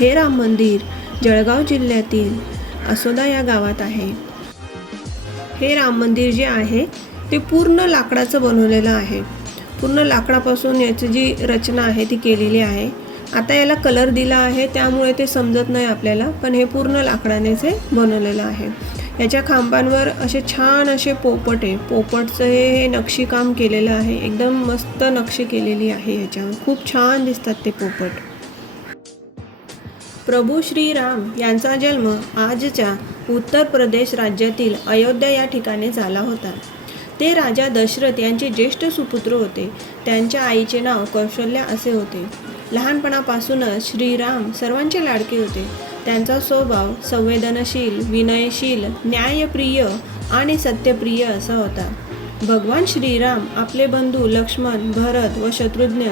हे राम मंदिर जळगाव जिल्ह्यातील असोदा या गावात आहे. हे राम मंदिर जे आहे ते पूर्ण लाकडाचं बनवलेलं आहे. पूर्ण लाकडापासून याची जी रचना आहे ती केलेली आहे. आता याला कलर दिला आहे त्यामुळे ते समजत नाही आपल्याला पण हे पूर्ण लाकडानेच हे बनवलेलं आहे. याच्या खांबांवर असे छान असे पोपट आहे पोपटचं हे हे नक्षीकाम केलेलं आहे. एकदम मस्त नक्षी केलेली आहे याच्यावर. खूप छान दिसतात ते पोपट. प्रभू श्रीराम यांचा जन्म आजच्या उत्तर प्रदेश राज्यातील अयोध्या या ठिकाणी झाला होता. ते राजा दशरथ यांचे ज्येष्ठ सुपुत्र होते. त्यांच्या आईचे नाव कौशल्या असे होते. लहानपणापासूनच श्रीराम सर्वांचे लाडके होते. त्यांचा स्वभाव संवेदनशील विनयशील न्यायप्रिय आणि सत्यप्रिय असा होता. भगवान श्रीराम आपले बंधू लक्ष्मण भरत व शत्रुघ्न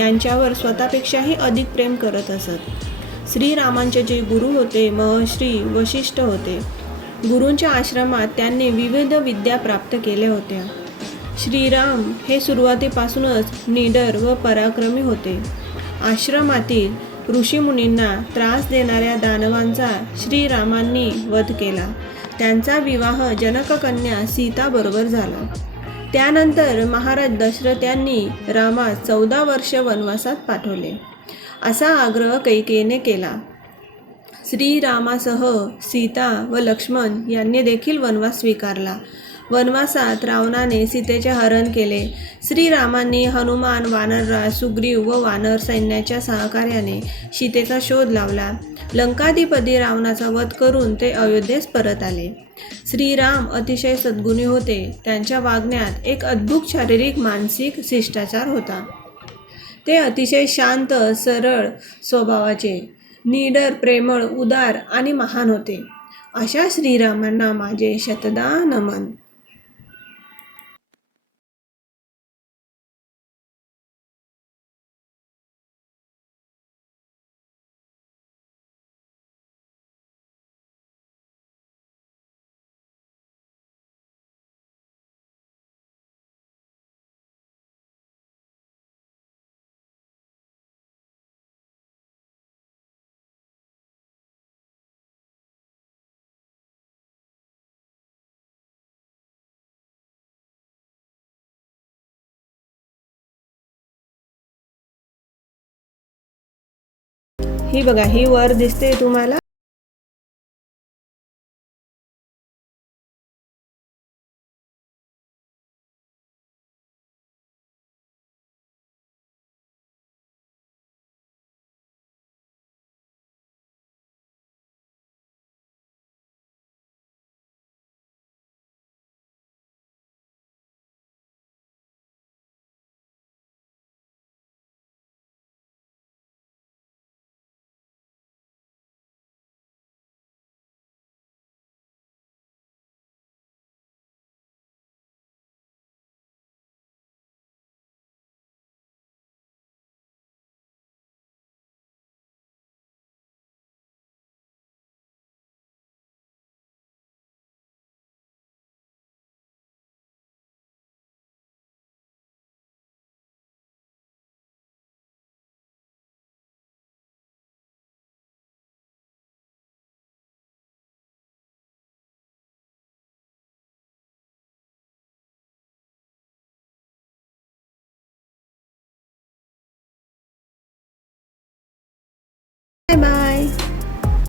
यांच्यावर स्वतःपेक्षाही अधिक प्रेम करत असत. श्रीरामांचे जे गुरु होते महर्षी वशिष्ठ होते गुरूंच्या आश्रमात त्यांनी विविध विद्या प्राप्त केल्या होत्या. श्रीराम हे सुरुवातीपासूनच निडर व पराक्रमी होते. आश्रमातील ऋषीमुनींना त्रास देणाऱ्या दानवांचा श्रीरामांनी वध केला. त्यांचा विवाह जनककन्या सीताबरोबर झाला. त्यानंतर महाराज दशरथ यांनी रामास चौदा वर्ष वनवासात पाठवले. असा आग्रह कैकेयीने केला. श्रीरामासह सीता व लक्ष्मण यांनी देखील वनवास स्वीकारला. वनवासात रावणाने सीतेचे हरण केले. श्रीरामांनी हनुमान वानरराज सुग्रीव व वानर सैन्याच्या सहकार्याने सीतेचा शोध लावला. लंकाधिपती रावणाचा वध करून ते अयोध्येस परत आले. श्रीराम अतिशय सद्गुणी होते. त्यांच्या वागण्यात एक अद्भुत शारीरिक मानसिक शिष्टाचार होता. ते अतिशय शांत सरळ स्वभावाचे निडर प्रेमळ उदार आणि महान होते. अशा श्रीरामांना माझे शतदा नमन. ही बघा ही वर दिसते तुम्हाला.